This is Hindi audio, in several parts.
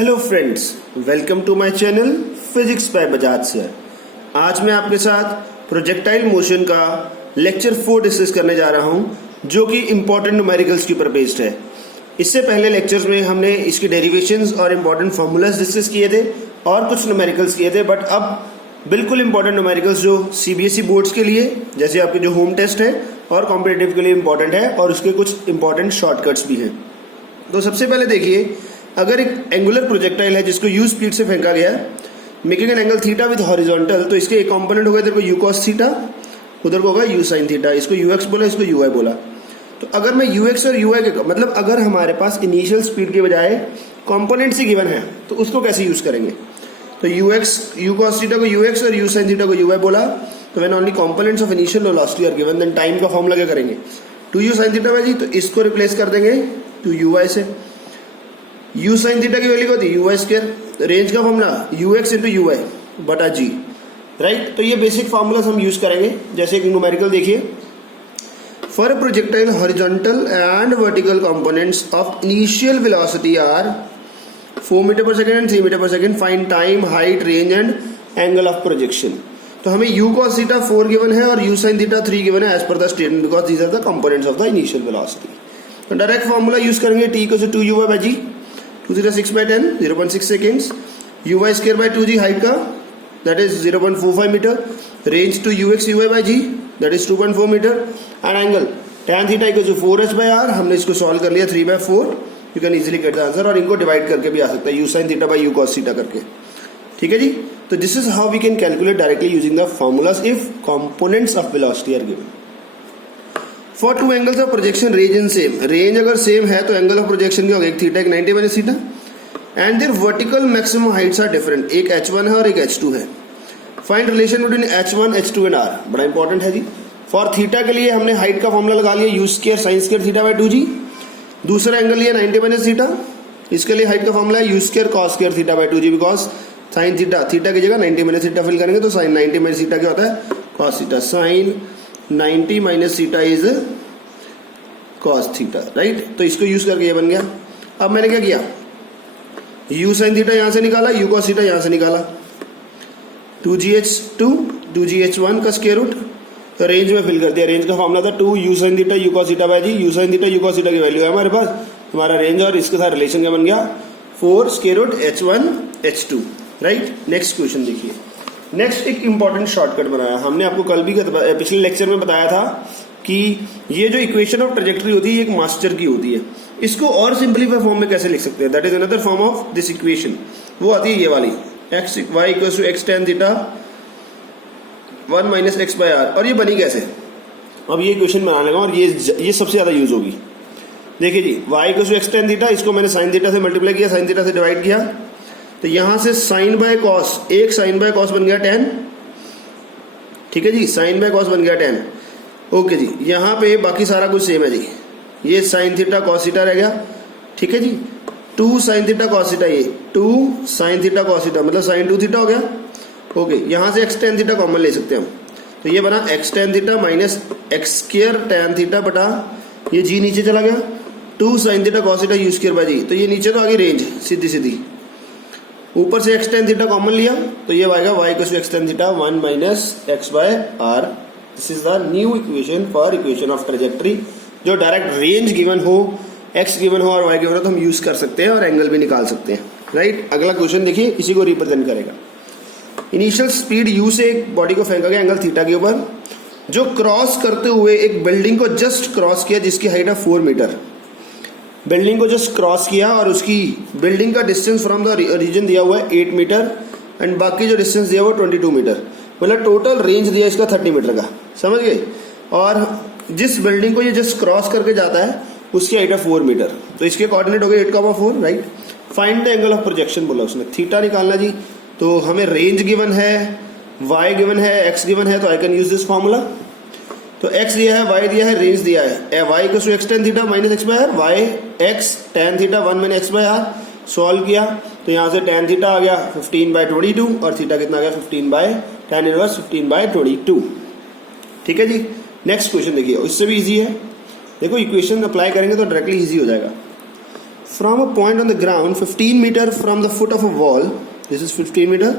Hello friends, welcome to my channel physics by Bajaj sir. आज मैं आपके साथ प्रोजेक्टाइल मोशन का लेक्चर 4 डिस्कस करने जा रहा हूं, जो कि इंपॉर्टेंट न्यूमेरिकल्स के ऊपर बेस्ड है। इससे पहले लेक्चर्स में हमने इसकी डेरिवेशंस और इंपॉर्टेंट फार्मूलाज डिस्कस किए थे और कुछ न्यूमेरिकल्स किए थे, बट अब बिल्कुल इंपॉर्टेंट न्यूमेरिकल्स जो सीबीएसई बोर्ड्स के लिए, जैसे आपके जो होम टेस्ट है और कॉम्पिटिटिव के लिए इंपॉर्टेंट है, और उसके कुछ इंपॉर्टेंट शॉर्टकट्स भी हैं। तो सबसे पहले देखिए, अगर एक एंगुलर प्रोजेक्टाइल है जिसको यू स्पीड से फेंका गया है, making an angle theta with horizontal, तो इसके एक कंपोनेंट होगा इधर को यू कॉस थीटा, उधर को होगा यू साइन थीटा। इसको यू एक्स बोला, इसको यू आई बोला। तो अगर मैं यू एक्स और यू आई के मतलब अगर हमारे पास इनिशियल स्पीड के बजाय कंपोनेंट्स ही गिवन है तो उसको कैसे यूज करेंगे? तो U X U cos theta को यू एक्स और यू साइन थीटा को यू आई बोला। तो when only components of initial velocity are given, then time का फॉर्मूला क्या करेंगे? 2u sin theta by g, तो इसको रिप्लेस कर देंगे 2ui से। u sin थीटा की वैल्यू क्या होती है? ui square. रेंज का फॉर्मूला ux इंटू ui बटा g, राइट। तो ये बेसिक फार्मूलाज हम यूज करेंगे। जैसे एक न्यूमेरिकल देखिए, for a projectile horizontal and vertical components of initial velocity are 4 metre per second and 3 metre per second, find time, height, range and angle of projection. तो हमें u cos थीटा 4 गिवन है और u sin थीटा 3 गिवन है as per the statement, because these are the components of the initial velocity. तो डायरेक्ट फार्मूला यूज करेंगे, t equal to 2u by g, 2 theta 6 by 10, 0.6 seconds, ui square by 2g height का, that is 0.45 metre, range two ux ui by g, that is 2.4 metre, and angle tan theta equal to 4h by r। हमने इसको सॉल्व कर लिया 3/4, you can easily get the answer, और इनको डिवाइड करके भी आ सकता है, u sin theta by u cos theta करके। ठीक है जी। तो this is how we can calculate directly using the formulas if components of velocity are given. For two angles of projection range in same, range अगर सेम है तो एंगल ऑफ प्रोजेक्शन क्या होगा? एक थीटा, एक 90 minus theta, and there vertical maximum heights are different, एक h1 है और एक h2 है। Find relation between h1, h2 and r, बड़ा इंपॉर्टेंट है जी। फॉर थीटा के लिए हमने हाइट का फॉर्मूला लगा लिया, you square sine square theta by 2g। दूसरा एंगल लिया 90 माइनस थीटा, इसके लिए हाइट का फॉर्मूला है you square cos square theta by 2g, because sine theta, theta की जगह 90 माइनस थीटा फिल करेंगे तो साइन 90 माइनस थीटा क्या होता है? Cos theta. Sine 90 minus theta is cos theta, right. तो इसको यूज करके ये बन गया। अब मैंने क्या किया, u साइन थीटा यहां से निकाला, u कॉस थीटा यहां से निकाला, 2gh2 2gh1 का स्क्वायर रूट, तो रेंज में फिल कर दिया। रेंज का फॉर्मूला था 2u sine theta u cos theta by G, u sine theta u cos theta की वैल्यू है हमारे पास, हमारा रेंज, और इसके साथ रिलेशन क्या बन गया? 4 स्क्वायर रूट h1 h2, राइट। नेक्स्ट क्वेश्चन देखिए। नेक्स्ट एक इंपॉर्टेंट शॉर्टकट बनाया हमने, आपको कल भी पिछले लेक्चर में बताया था कि ये जो इक्वेशन ऑफ ट्रेजेक्टरी होती है ये एक मास्टर की होती है। इसको और सिंपलीफाई फॉर्म में कैसे लिख सकते हैं? That is another form of this equation. वो आती है ये वाली, x y equal to x tan theta 1 minus x by r। और ये बनी कैसे? अब ये इक्वेशन बनाने का, और ये सबसे ज्यादा यूज होगी। देखिए जी, y equal to x tan theta, इसको मैंने साइन थीटा से मल्टीप्लाई किया, साइन थीटा से डिवाइड किया, तो यहां से साइन बाय कॉस, एक साइन बाय कॉस बन गया tan। ठीक है जी, साइन बाय कॉस बन गया tan। ओके जी, यहाँ पे बाकी सारा कुछ सेम है जी, ये साइन थीटा कॉस थीटा रह गया। ठीक है जी, 2 साइन थीटा कॉस थीटा, ये 2 साइन थीटा कॉस थीटा मतलब साइन 2 थीटा हो गया। ओके, यहाँ से x tan थीटा कॉमन ले सकते हैं हम, तो ये बना x tan theta minus x square tan theta बटा, ये g नीचे चला गया, 2 sine theta cos theta u square by g, तो ये नीचे तो आ गई रेंज सीधी सीधी, ऊपर से x tan थीटा कॉमन लिया तो ये आएगा y equal to x tan theta 1 minus x by r। This is the new equation for equation of trajectory, जो डायरेक्ट रेंज गिवन हो, x गिवन हो और y गिवन हो तो हम यूज कर सकते हैं और एंगल भी निकाल सकते हैं, राइट। अगला क्वेश्चन देखिए, इसी को रिप्रेजेंट करेगा। इनिशियल स्पीड u से एक बॉडी को फेंका गया एंगल थीटा के ऊपर, जो क्रॉस करते हुए एक बिल्डिंग को जस्ट क्रॉस किया जिसकी हाइट है 4 मीटर। बिल्डिंग को जस्ट क्रॉस किया और उसकी बिल्डिंग का डिस्टेंस फ्रॉम द रीजन दिया हुआ है 8 मीटर, एंड बाकी जो डिस्टेंस दिया हुआ 22 मीटर, मतलब टोटल रेंज दिया इसका 30 मीटर का, समझ गए। और जिस बिल्डिंग को ये जस्ट क्रॉस करके जाता है उसकी हाइट है 4 मीटर, तो इसके कोऑर्डिनेट हो गए 8,4, right. Find the angle of projection बोला उसने, थीटा निकालना जी। तो हमें रेंज गिवन है, y गिवन है, x गिवन है, तो I can use this formula. तो x दिया है, y दिया है, रेंज दिया है, y equal to x tan theta minus x by r, y x tan theta 1 minus x by r। Solve किया तो यहाँ से tan थीटा आ गया 15/22 और थीटा कितना आ गया 15 बाय tan इनवर्स 15/22। ठीक है जी। नेक्स्ट क्वेश्चन देखिए, इससे भी इजी है। देखो इक्वेशन अप्लाई करेंगे तो डायरेक्टली इजी हो जाएगा। from a point on the ground 15 meter from the foot of a wall, this is 15 meter,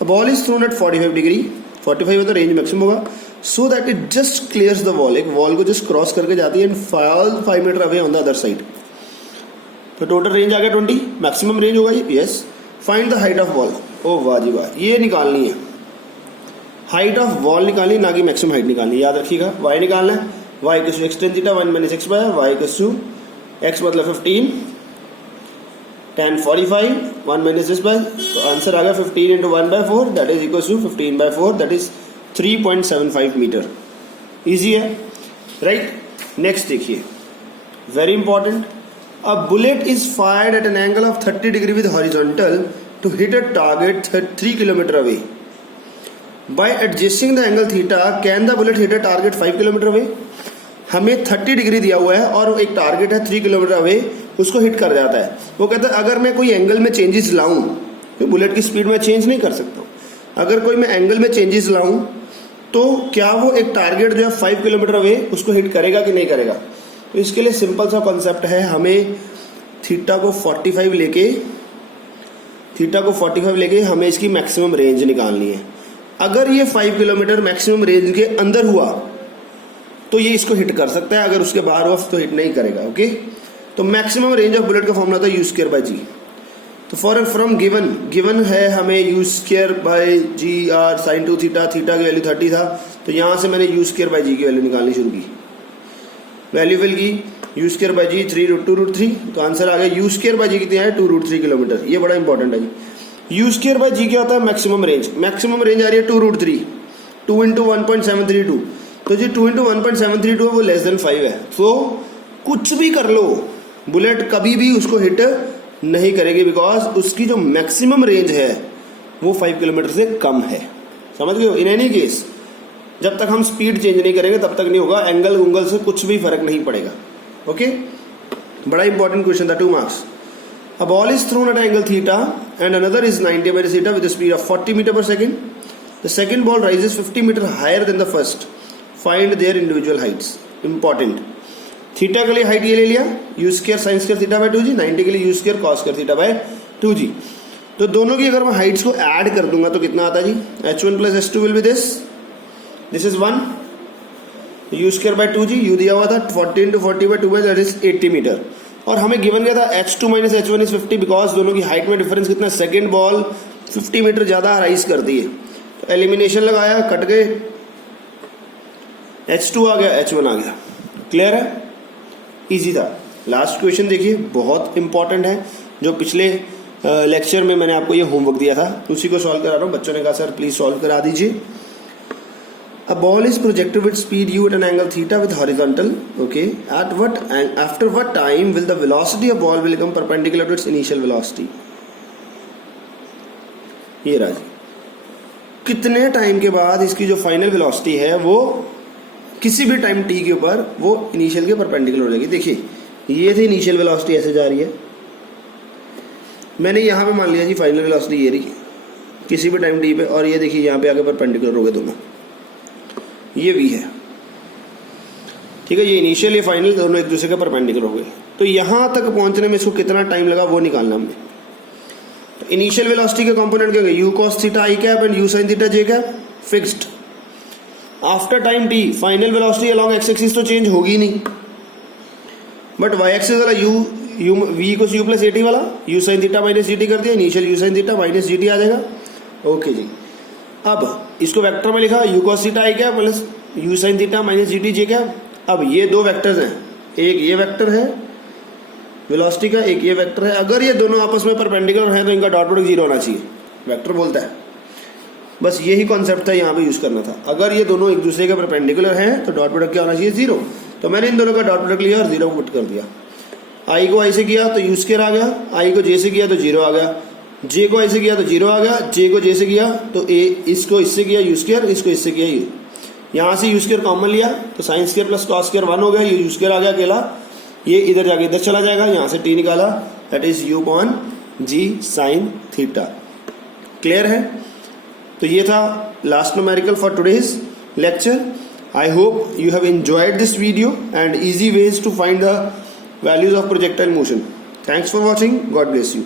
a ball is thrown at 45 degree, 45 होता रेंज मैक्सिमम होगा, so that it just clears the wall, एक वॉल को जस्ट क्रॉस करके जाती है and falls 5 meter away on the other side. तो टोटल रेंज आ गया 20, मैक्सिमम रेंज होगा ये. Yes, find the height of wall. ओ वाह जी वाह, ये निकालनी है, हाइट ऑफ वॉल निकालनी, ना कि मैक्सिमम हाइट निकालनी. याद रखिएगा, वाई निकालना है, y equals to x tan theta 1 minus x by y equals to x मतलब 15 tan 45 1 माइनस दिस बाय, तो आंसर आ गया 15 into 1 by 4 that is equals to 15 by 4 that is 3.75 metre. Easy है, राइट. नेक्स्ट देखिए, very important. A bullet is fired at an angle of 30 degree with horizontal to hit a target 3 kilometre away. By adjusting the angle theta, can the bullet hit a target 5 kilometre away. हमें 30 डिग्री दिया हुआ है और एक टारगेट है 3 किलोमीटर अवे, उसको हिट कर जाता है. वो कहता है अगर मैं कोई एंगल में चेंजेस लाऊं, तो बुलेट की स्पीड में चेंज नहीं कर सकता हूं, अगर कोई मैं एंगल में चेंजेस लाऊं तो क्या वो एक टारगेट जो है 5 किलोमीटर अवे उसको हिट करेगा कि नहीं करेगा. तो इसके लिए सिंपल सा कॉन्सेप्ट है, हमें थीटा को 45 लेके हमें इसकी मैक्सिमम रेंज निकालनी है. अगर ये 5 किलोमीटर मैक्सिमम रेंज के अंदर हुआ तो ये इसको हिट कर सकता है, अगर उसके बाहर हुआ तो हिट नहीं करेगा. ओके, तो मैक्सिमम रेंज ऑफ बुलेट का फॉर्मूला था यू स्क्वायर बाय जी. तो फॉर फ्रॉम गिवन है हमें u square by g R sine 2 theta, theta की वैल्यू 30 था, तो यहां से मैंने यू स्क्वायर बाय जी की वैल्यू निकालनी शुरू की. वैल्यू फिल की यू स्क्वायर बाय जी 3√2√3, तो आंसर आ गया यू स्क्वायर बाय जी कितने आए 2√3 किलोमीटर. ये बड़ा इंपॉर्टेंट है जी. यू स्क्वायर बाय जी क्या होता है, मैक्सिमम रेंज. मैक्सिमम रेंज आ रही है 2√3, 2 इंटू 1.732, तो जी 2 इंटू 1.732 वो लेस देन 5 है. तो कुछ भी कर लो, बुलेट कभी भी उसको हिट नहीं करेगी, बिकॉज उसकी जो मैक्सिमम रेंज है वो 5 किलोमीटर से कम है. समझ गए हो. इन एनी केस जब तक हम स्पीड चेंज नहीं करेंगे तब तक नहीं होगा, एंगल उंगल से कुछ भी फर्क नहीं पड़ेगा. ओके, बड़ा इंपॉर्टेंट क्वेश्चन था, 2 marks. A ball is thrown at angle theta and another is 90 minus theta with a speed of 40 meter per second. The second ball rises 50 meter higher than the first. Find their individual heights. Important. Theta के लिए हाइट ये ले लिया, you square sine square theta by 2g, 90 के लिए you square cos square theta by 2g. तो दोनों की अगर मैं हाइट्स को ऐड कर दूंगा तो कितना आता है जी, h1 plus h2 will be this is 1, u square by 2g, u दिया हुआ था 40 into 40 by 2 by that is 80 metre. और हमें गिवन गया था h2 minus h1 is 50, because दोनों की हाइट में डिफरेंस कितना, सेकेंड बॉल 50 मीटर ज्यादा राइज करती है. तो एलिमिनेशन लगाया, कट गए, h2 आ गया, h1 आ गया. क्लियर है, इजी था. लास्ट क्वेश्चन देखिए, बहुत इंपॉर्टेंट है, जो पिछले लेक्चर में मैंने आपको ये होमवर्क दिया था, उसी को सॉल्व करा रहा हूँ. बच्चों ने कहा सर प्लीज सॉल्व करा दीजिए. A ball is projected with speed u at an angle theta with horizontal. Okay. After what time will the velocity of ball will become perpendicular to its initial velocity? ये राजी, कितने टाइम के बाद इसकी जो फाइनल वेलोसिटी है वो किसी भी टाइम t के ऊपर वो इनिशियल के परपेंडिकुलर हो जाएगी. देखिए ये थी इनिशियल वेलोसिटी, ऐसे जा रही है, मैंने यहाँ पे मान लिया जी फाइनल वेलोसिटी ये रही किसी भी टाइम t पे, और ये देखिए यहाँ पे आगे परपेंडिकुलर हो गए दोनों, ये v है. ठीक है, ये इनिशियल ये फाइनल दोनों एक दूसरे के परपेंडिकुलर हो गए. तो यहां तक पहुंचने में इसको कितना टाइम लगा वो निकालना हमने. तो इनिशियल वेलोसिटी के कंपोनेंट क्या होंगे, u cos theta i cap and u sin theta j cap fixed. After time t final velocity along x axis तो चेंज होगी नहीं, बट y एक्सिस वाला v को u प्लस at वाला u sin theta minus gt कर दिया, initial u sin theta minus gt आ जाएगा. ओके जी, अब इसको वेक्टर में लिखा u cos theta i cap plus u sin theta minus gt j cap. अब ये दो वेक्टर्स हैं, एक ये वेक्टर है वेलोसिटी का, एक ये वेक्टर है. अगर ये दोनों आपस में परपेंडिकुलर हैं तो इनका डॉट प्रोडक्ट जीरो होना चाहिए, वेक्टर बोलता है. बस यही कॉन्सेप्ट था, यहाँ पे यूज करना था. अगर ये दोनों एक दूसरे के परपेंडिकुलर हैं तो डॉट प्रोडक्ट क्या होना चाहिए, जीरो. तो मैंने इन दोनों का डॉट प्रोडक्ट लिया और जीरो पुट कर दिया. आई को आई से किया तो यू स्क्वायर आ गया, आई को जे से किया तो जीरो आ गया, जे को आई से किया तो जीरो आ गया, जे को जे से किया तो ए, इसको इससे किया यू स्क्वायर, इसको इससे किया यू. यहाँ से यू स्क्वायर कॉमन लिया तो sine square plus cos square 1 हो गया, ये यू स्क्वायर आ गया अकेला, ये इधर जाके इधर चला जाएगा, यहाँ से टी निकाला, that is u upon g sine theta. Clear है. तो ये था last numerical for today's lecture. I hope you have enjoyed this video and easy ways to find the values of projectile motion. Thanks for watching, God bless you.